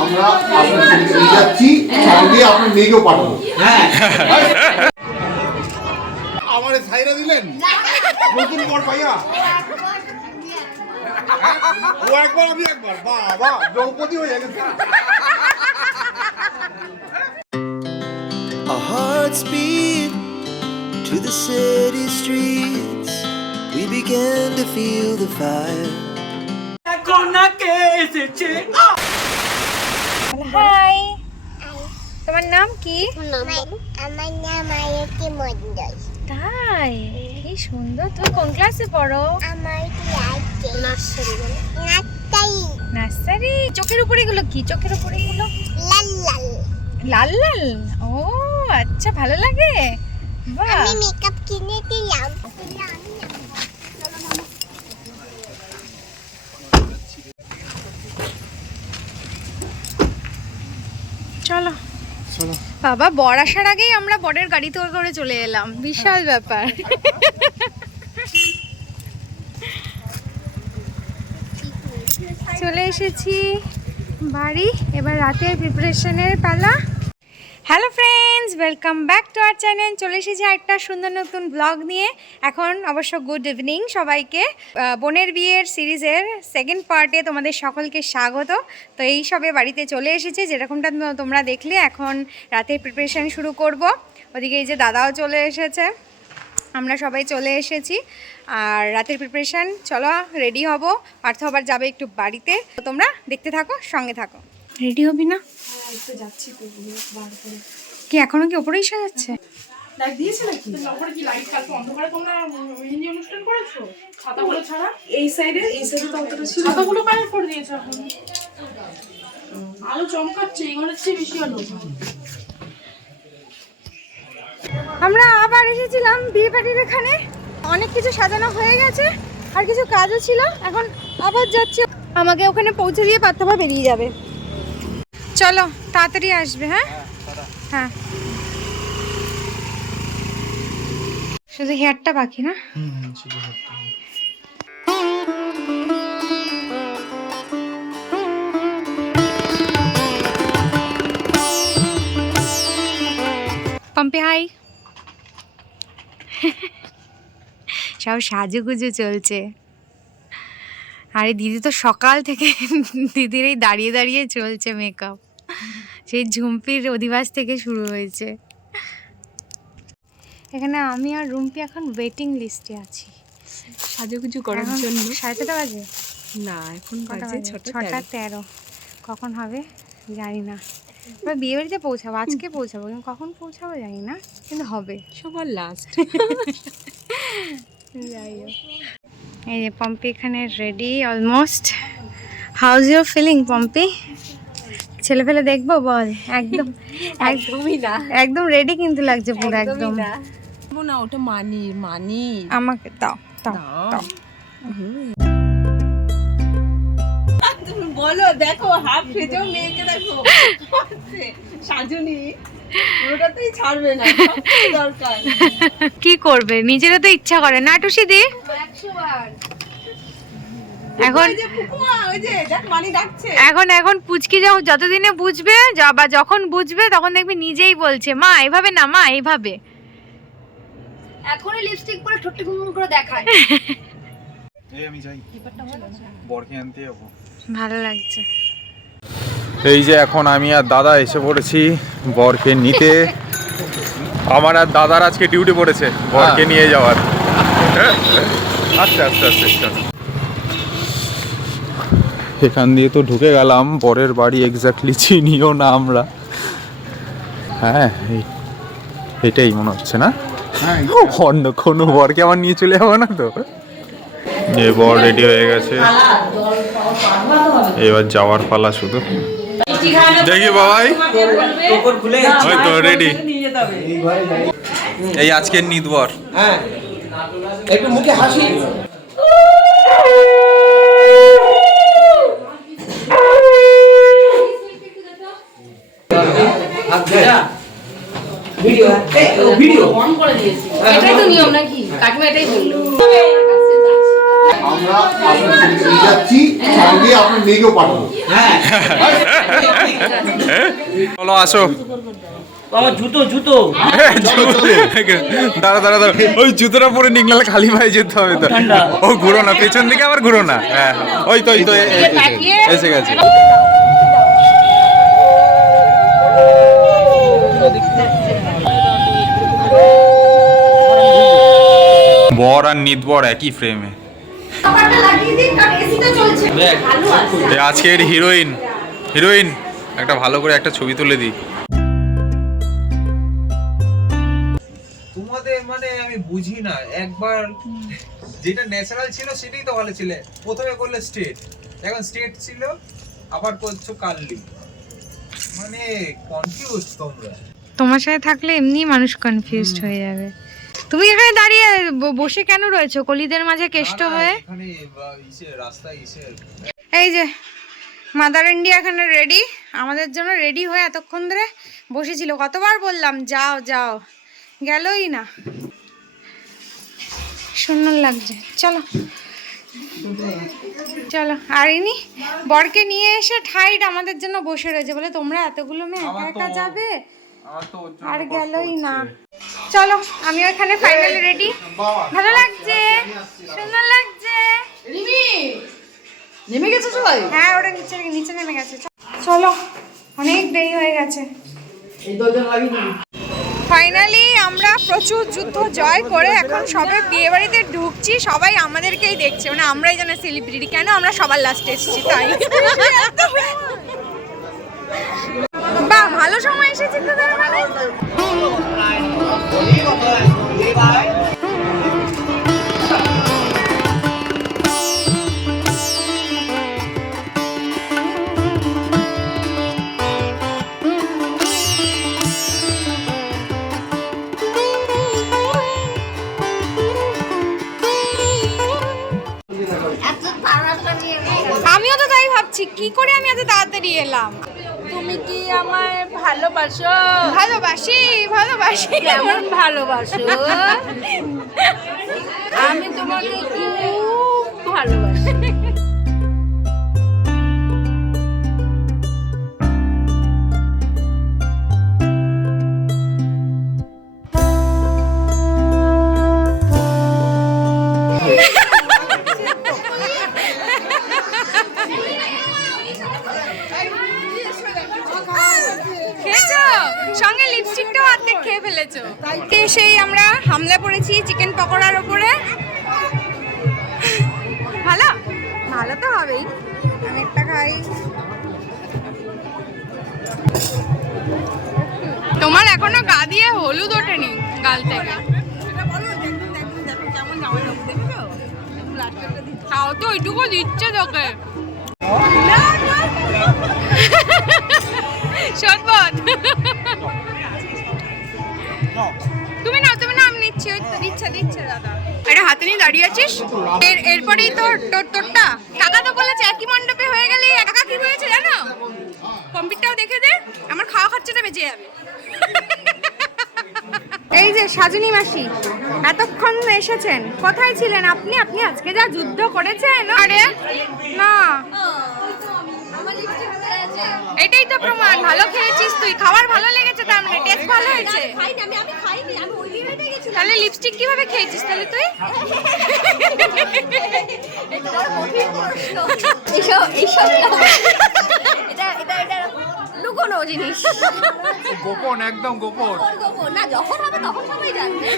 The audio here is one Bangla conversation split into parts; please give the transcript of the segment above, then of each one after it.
আমরা আপনার নিয়ে যাচ্ছি। সঙ্গে আপনার মেয়েকেও পাঠাবো। আমার সাইরা দিলেন? নতুন বর পাইয়া? ও একবার আমি একবার। বাবা দ্রৌপদী হয়ে গেছে। Our hearts beat to the city streets. We began to feel the fire. Hi তোমার নাম কি? আমার নাম আয়তি মন্ডল তাই কি সুন্দর। তুমি কোন ক্লাসে পড়ো? আমার নার্সারি নার্সারি। নার্সারি? চোখের উপরে এগুলো কি? চোখের উপরে এগুলো? লাল লাল। লাল লাল? ও আচ্ছা ভালো লাগে। বাহ। আমি মেকআপ কিনে দিলাম চলো বাবা বর আসার আগেই আমরা বরের গাড়িতে করে চলে এলাম। বিশাল ব্যাপার। চলে এসেছি বাড়ি এবার রাতের প্রিপারেশনের পালা। Hello friends welcome back to our channel চলে এসেছি একটা সুন্দর নতুন ব্লগ নিয়ে। এখন অবশ্য গুড ইভিনিং সবাইকে। বোনের বিয়ের সিরিজের সেকেন্ড পার্টে তোমাদের সকলকে স্বাগত। তো এই সবে বাড়িতে চলে এসেছে। যেরকমটা তোমরা দেখলে, এখন রাতের প্রিপারেশন শুরু করব। ওদিকে এই যে দাদাও চলে এসেছে। আমরা সবাই চলে এসেছি। আর রাতের প্রিপারেশন চলো রেডি হব। পার্থ আবার যাবে একটু বাড়িতে। তো তোমরা দেখতে থাকো, সঙ্গে থাকো। রেডি হবি না? কি এখনও কি ওপরেই সাজাচ্ছে লাইট দিয়েছে নাকি? তারপরে কি লাইট কালকে অন্ধকারে তোমরা মেহেন্দি অনুষ্ঠান করেছ? ছাতাগুলো ছাড়া? এই সাইডে এই সাইডে তো অতটা ছিল ছাতাগুলো কানেক্ট করে দিয়েছে এখন? আলো চমকাচ্ছে এই চেয়ে বেশি আলো। আমরা আবার এসেছিলাম বিয়ে বাড়ির এখানে। অনেক কিছু সাজানো হয়ে গেছে আর কিছু কাজও ছিল। এখন আবার যাচ্ছি। আমাকে ওখানে পৌঁছে দিয়ে পাত্তাবা বেরিয়ে যাবে। চলো তাড়াতাড়ি আসবে হ্যাঁ? হ্যাঁ শুধু হেয়ারটা বাকি না? পাম্পে হাই। সব সাজুগুজু চলছে। আরে দিদি তো সকাল থেকে দিদির এই দাঁড়িয়ে দাঁড়িয়ে চলছে মেকআপ সেই ঝুমপির অধিবাস থেকে শুরু হয়েছে। এখানে আমি আর রুম্পি এখন ওয়েটিং লিস্টে আছি। সাজুগুজু করার জন্য? সাড়ে ছটা বাজে? না এখন বাজে ছটা তেরো। কখন হবে? জানি না। আমরা বিয়ে বাড়িতে পৌঁছাবো আজকে পৌঁছাবো কিন্তু কখন পৌঁছাবো জানি না কিন্তু হবে। সবার লাস্ট যাই হোক। এই যে পম্পি এখানে ready almost how's your feeling Pompi? ছেলে ফেলে দেখব বল? একদম একদমই না। একদম রেডি কিন্তু লাগছে পুরো একদম। না। ওটা মানি মানি। আমাকে দাও দাও দাও। তুমি বলো দেখো হাফ সেজেও মেয়েকে দেখো। সাজুনি ওটাতেই ছাড়বে না দরকার। কি করবে? নিজেরও তো ইচ্ছা করে। না টুসি দি? এখন ওই যে ফুকুমা ওই যে দেখ মানি ডাকছে। এখন এখন পুচকি যাও যতদিনে বুঝবে বা যখন বুঝবে তখন দেখবি নিজেই বলছে মা এইভাবে না মা এইভাবে এখনই লিপস্টিক পরে ঠোঁটে ঘুমুর করে দেখায়। এই আমি যাই। বরকে আনতে যাব। ভালো লাগছে। এই যে এখন আমি আর দাদা এসে পড়েছি বরকে নিতে। আমার আর দাদার আজকে ডিউটি পড়েছে বরকে নিয়ে যাওয়ার। আচ্ছা আচ্ছা আচ্ছা আচ্ছা। এখান দিয়ে তো ঢুকে গেলাম বরের বাড়ি এক্স্যাক্টলি চিনিও না আমরা। হ্যাঁ এটাই মনে হচ্ছে না? অন্য কোনো বরকে আমার নিয়ে চলে যাব না তো? যে বর রেডি হয়ে গেছে। এবার যাওয়ার পালা শুধু। দেখি বাবাই। ওই তো রেডি এই আজকের নিদবর। একটু মুখে হাসি। ভিডিও। ভিডিও। অন করে দিয়েছি। এটাই তো নিয়ম নাকি? কাকিমা এটাই বলল। আমরা আপনার ছেলেকে নিয়ে যাচ্ছি সঙ্গে আপনার মেয়েকেও পাঠাবো। চলো আসো। আমার জুতো জুতো। দাঁড়া দাঁড়া দাঁড়া। ওই জুতোটা পরে নিগনালে খালি পায়ে যেতে হবে তো। ও ঘুরো না পেছন দিকে আবার ঘুরো না। হ্যাঁ ওই তো ওই তো এসে গেছে। আর নিতবর একই ফ্রেমে আজকের হিরোইন হিরোইন একটা ভালো করে একটা ছবি তুলে দিই। তোমাদের মানে আমি বুঝি না একবার যেটা ন্যাচারাল ছিল সেটাই তো ভালো ছিল। প্রথমে করলে স্টেট এখন স্টেট ছিল আবার করছ কার্লি মানে কনফিউজ তোমরা। তোমার সাথে থাকলে এমনি মানুষ কনফিউজড হয়ে যাবে। তুমি এখানে দাঁড়িয়ে বসে কেন রয়েছো? কলিদের মাঝে কেষ্ট হয়ে? এই যে মাদার ইন্ডিয়া এখানে রেডি আমাদের জন্য রেডি হয়ে এতক্ষণ ধরে বসেছিল। কতবার বললাম যাও যাও। গেলই না। সুন্দর লাগছে। চলো। চলো। আর ইনি বরকে নিয়ে এসে ঠাইট আমাদের জন্য বসে রয়েছে বলে তোমরা এতগুলো মেয়ে একা একা যাবে? আর গেলই না। চলো আমি ওখানে ফাইনালি রেডি ভালো লাগছে? সুন্দর লাগছে? নেমে গেছে সবাই? হ্যাঁ ওটা নিচে নিচে নেমে গেছে। চলো অনেক দেরি হয়ে গেছে। ফাইনালি আমরা প্রচুর যুদ্ধ জয় করে এখন সবে বিয়ে বাড়িতে ঢুকছি। সবাই আমাদেরকেই দেখছে। মানে আমরাই যেন সেলিব্রিটি কেন আমরা সবার লাস্টে এসেছি তাই? বাহ ভালো সময় এসেছি তো তার মানে? আমিও তো তাই ভাবছি কি করে আমি এত তাড়াতাড়ি এলাম? তুমি কি আমায় ভালোবাসো? ভালোবাসি ভালোবাসি। কেমন ভালোবাসো? আমি তোমাকে খুব ভালোবাসি। খেয়ে ফেলেছো তো। সেই আমরা হামলা পড়েছি চিকেন পকোড়ার ওপরে। ভালো? ভালো তো হবেই। আমি একটা খাই। তোমার এখনও গা দিয়ে হলুদ ওঠেনি গাল থেকে? খাও তো ওইটুকু দিচ্ছে তোকে। শরবত। তুমি না তুমি না আমি নিচ্ছি ওই তো দিচ্ছে দিচ্ছে দাদা। এটা হাতে নিয়ে দাঁড়িয়ে আছিস? এর এরপরেই তোর তোর তোরটা। কাকা তো বলেছে একই মণ্ডপে হয়ে গেলে কাকা কি হয়েছে জানো? কম্পিউটার দেখে দে আমার খাওয়া খরচাটা বেঁচে যাবে। এই যে সাজনী মাসি এতক্ষণ এসেছেন। কোথায় ছিলেন আপনি? আপনি আজকে যা যুদ্ধ করেছেন? আরে? না। এটাই তো প্রমাণ। ভালো খেয়েছিস তুই। খাবার ভালো লেগেছে তার মানে। টেস্ট ভালো হয়েছে। আমি আমি খাইনি আমি ওই বিয়েটাই গেছিলাম তাহলে লিপস্টিক কীভাবে খেয়েছিস তাহলে তুই? এইসব এইসব এটা এটা এটা লুকোনো জিনিস। গোপন একদম গোপন গোপন। না যখন হবে তখন সবাই জানবে।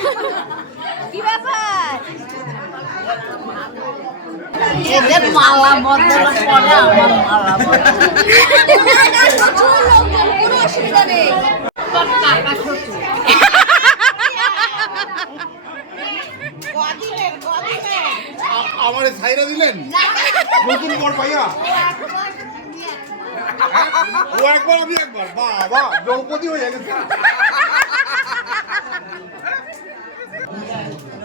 কি ব্যাপার? এদের মালা বদলা পরে আমার মালা প্রচুর কোনো অসুবিধা নেই আমার সাইরা দিলেন? নতুন বর পাইয়া? ও একবার আমি একবার। বাবা দ্রৌপদী হয়ে গেছে।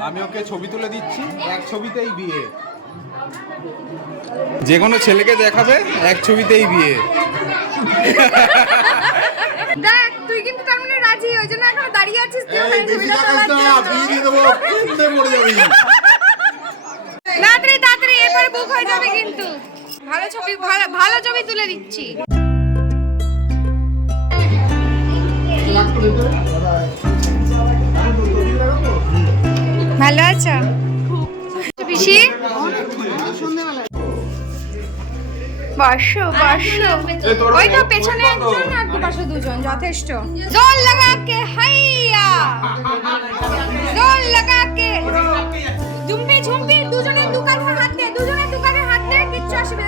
আমি ওকে ছবি তুলে দিচ্ছি। এক ছবিতেই বিয়ে। যে কোনো ছেলেকে দেখাবে এক ছবিতেই বিয়ে। দেখ তুই কিন্তু তার মানে রাজি ওই জন্য এখন দাঁড়িয়ে আছিস তুই ওখানে ছবিটা তোলার জন্য। বিয়ে দিয়ে দেবো কিনতে মরে যাবি। তাড়াতাড়ি তাড়াতাড়ি এরপরে বুক হয়ে যাবে কিন্তু। ভালো ছবি ভালো ভালো ছবি তুলে দিচ্ছি। ভালো আছো? পিসি? বসো বসো ওই তো পেছনে একজন আর পাশে দুজন যথেষ্ট। জোর লাগা কে হাইয়া। জোর লাগা কে ঝুম্পি ঝুম্পি দুজনের দোকানে হাত দে দুজনের দোকানে হাত দে কিচ্ছু আসবে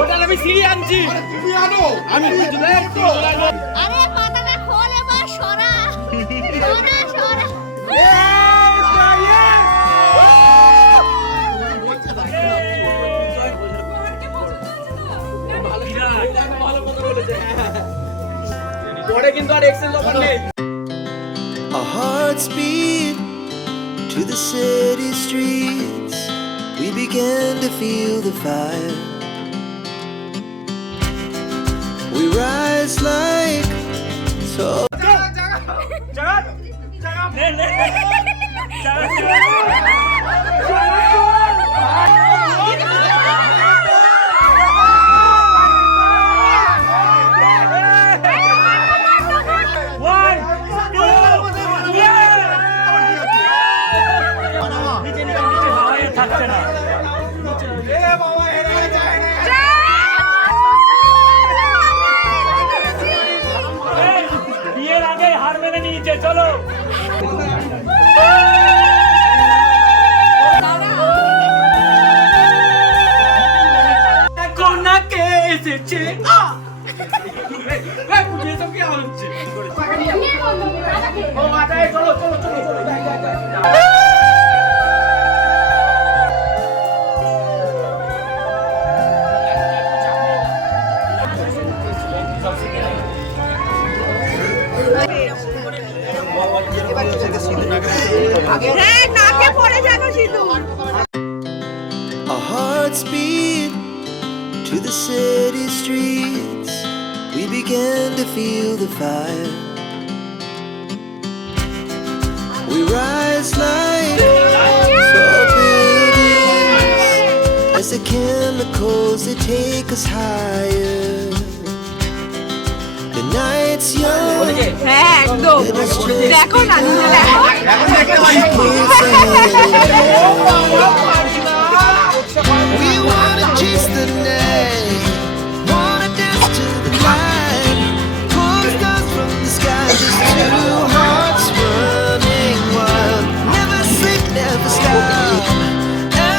ওটা আমি সিঁড়ি আনছি। তুমি আনো। আমি আরে মাথাটা খোল এবার সরা। সরা সরা। পরে কিন্তু আর এক্সেল অফার নেই। Our hearts beat to the city streets. we begin to feel the fire. We rise like tall. Jagat! Jagat! Jagat! Jagat! Jagat! হ্যাঁ নাকে পড়ে যাবে সিঁদুর Our hearts beat to the city. We began to feel the fire. We rise like tall buildings as the chemicals they take us higher. The night's young. হ্যাঁ একদম দেখো না নিজে দেখো We wanna chase the night,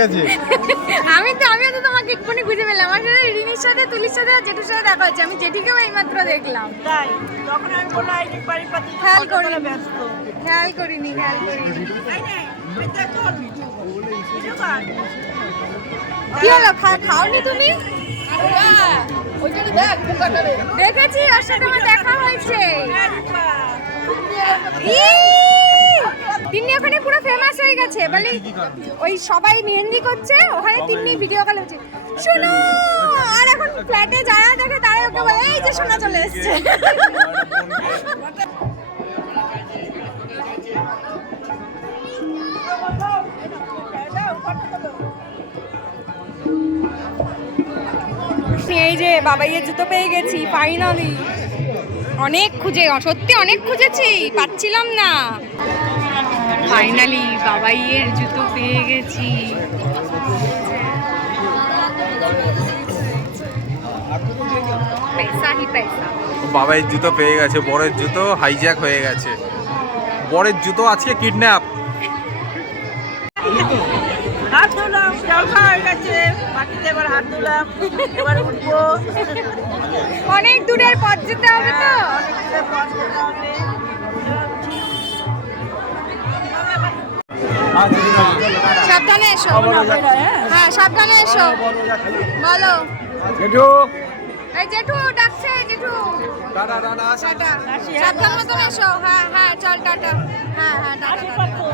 গেছে। আমি তো আমিও তো তোমাকে এক্ষুনি খুঁজে পেলাম। আমার সাথে রিনির সাথে তুলির সাথে আর জেঠুর সাথে দেখা হচ্ছে। আমি জেঠিকেও এইমাত্র দেখলাম। তাই তখন আমি বললাম এই যে বাড়ি পাতি খেয়াল করিনি। ব্যস্ত। খেয়াল করিনি খেয়াল করিনি। কি হলো খাওনি তুমি? দেখেছি ওর সাথে আমার দেখা হয়েছে! তিন্নি ওখানে পুরো ফেমাস হয়ে গেছে। বলে, ওই সবাই মেহেন্দি করছে, ওখানে তিন্নি ভিডিও কল হচ্ছে। শোনো, আর এখন ফ্ল্যাটে যারা দেখে তারাই ওকে বলে, এই যে শোনা চলে এসছে। এই যে বাবাইয়ের জুতো পেয়ে গেছি ফাইনালি অনেক খুঁজে, সত্যি অনেক খুঁজেছি, পাচ্ছিলাম না। ফাইনালি বাবাইয়ের জুতো পেয়ে গেছি। পয়সা হি পয়সা বাবাই জুতো পেয়ে গেছে বরের জুতো হাইজ্যাক হয়ে গেছে। বরের জুতো আজকে কিডন্যাপ হাত ধুলাম জল খাওয়া হয়ে গেছে মাটিতে এবার হাত ধুলাম এবার উঠবো। অনেক দূরের পথ যেতে হবে তো। অনেকগুলো পথ যেতে হবে। সাবধানে এসো। হ্যাঁ সাবধানে এসো। বলো। এই জেঠু ডাকছে জেঠু। টাটা। সাবধান মতন এসো। হ্যাঁ হ্যাঁ চল টাটা। হ্যাঁ হ্যাঁ টাটা চলো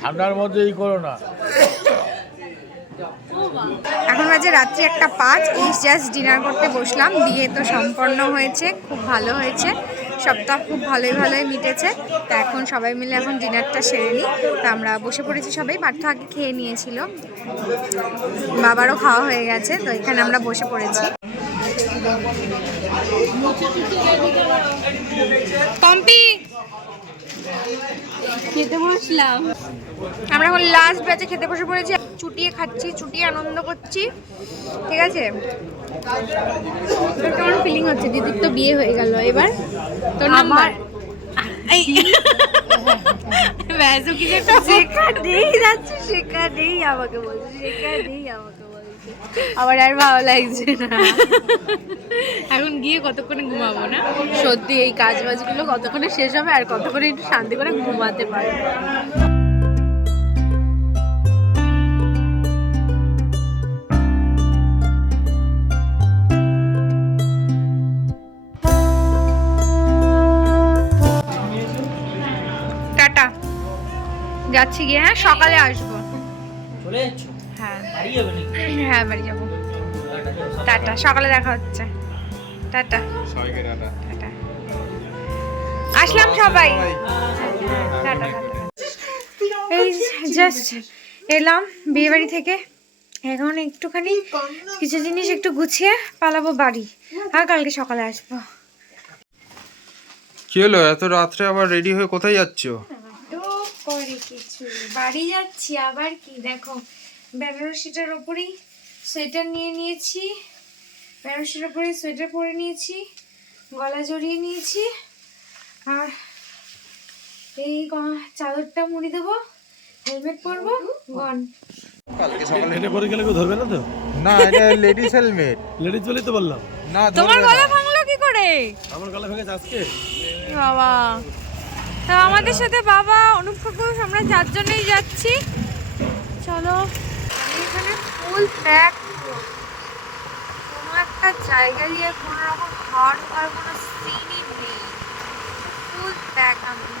ঠান্ডার মধ্যে ই করো না। এখন বাজে রাত্রি একটা পাঁচ এই জাস্ট ডিনার করতে বসলাম বিয়ে তো সম্পন্ন হয়েছে খুব ভালো হয়েছে। সবটা খুব ভালোই ভালোই মিটেছে। তা এখন সবাই মিলে এখন ডিনারটা সেরে নিই। তা আমরা বসে পড়েছি সবাই পার্থ আগে খেয়ে নিয়েছিল। বাবারও খাওয়া হয়ে গেছে তো এখানে আমরা বসে পড়েছি। পম্পি! খেতে বসলাম। আমরা এখন লাস্ট ব্যাচে খেতে বসে পড়েছি। চুটিয়ে খাচ্ছি চুটিয়ে আনন্দ করছি। ঠিক আছে? তোর কেমন ফিলিং হচ্ছে? দিদির তো বিয়ে হয়ে গেল এবার। তোর নাম্বার সেখানেই যাচ্ছে সেখানেই আমাকে বলছে সেখানেই আমাকে বলছে। আমার আর ভালো লাগছে না। এখন গিয়ে কতক্ষণে ঘুমাবো না? সত্যি এই কাজ বাজগুলো কতক্ষণে শেষ হবে আর কতক্ষণে একটু শান্তি করে ঘুমাতে পারব। যাচ্ছি গিয়ে হ্যাঁ সকালে আসব। চলে হ্যাঁ। হ্যাঁ বাড়ি যাব। টাটা সকালে দেখা হচ্ছে। টাটা। টাটা। টাটা। আসলাম সবাই। টাটা এই জাস্ট এলাম বিয়েবাড়ি থেকে। এখন একটুখানি কিছু জিনিস একটু গুছিয়ে পালাবো বাড়ি। আর কালকে সকালে আসব। কি হলো? এত রাত্রে আবার রেডি হয়ে কোথায় যাচ্ছ? করে কিছু বাড়ি যাচ্ছি আবার কি? দেখো বেনারসিটার ওপরেই সোয়েটার নিয়ে নিয়েছি। বেনারসির ওপরেই সোয়েটার পরে নিয়েছি গলা জড়িয়ে নিয়েছি। আর এই চাদরটা মুড়ি দেবো হেলমেট পরবো গন। এটা পরে গেলে কেউ ধরবে না তো? না এটা লেডিস হেলমেট। লেডিস বলেই তো বললাম। না তোমার গলা ভাঙলো কি করে? আমার গলা ভেঙেছে আজকে। বাবা। তা আমাদের সাথে বাবা অনুপ আমরা চারজনেই যাচ্ছি। চলো, আমি এখানে ফুল প্যাক কোনো একটা জায়গা দিয়ে কোনো রকম ঘর খাওয়ার কোনো সিনই নেই। ফুল প্যাক আমি।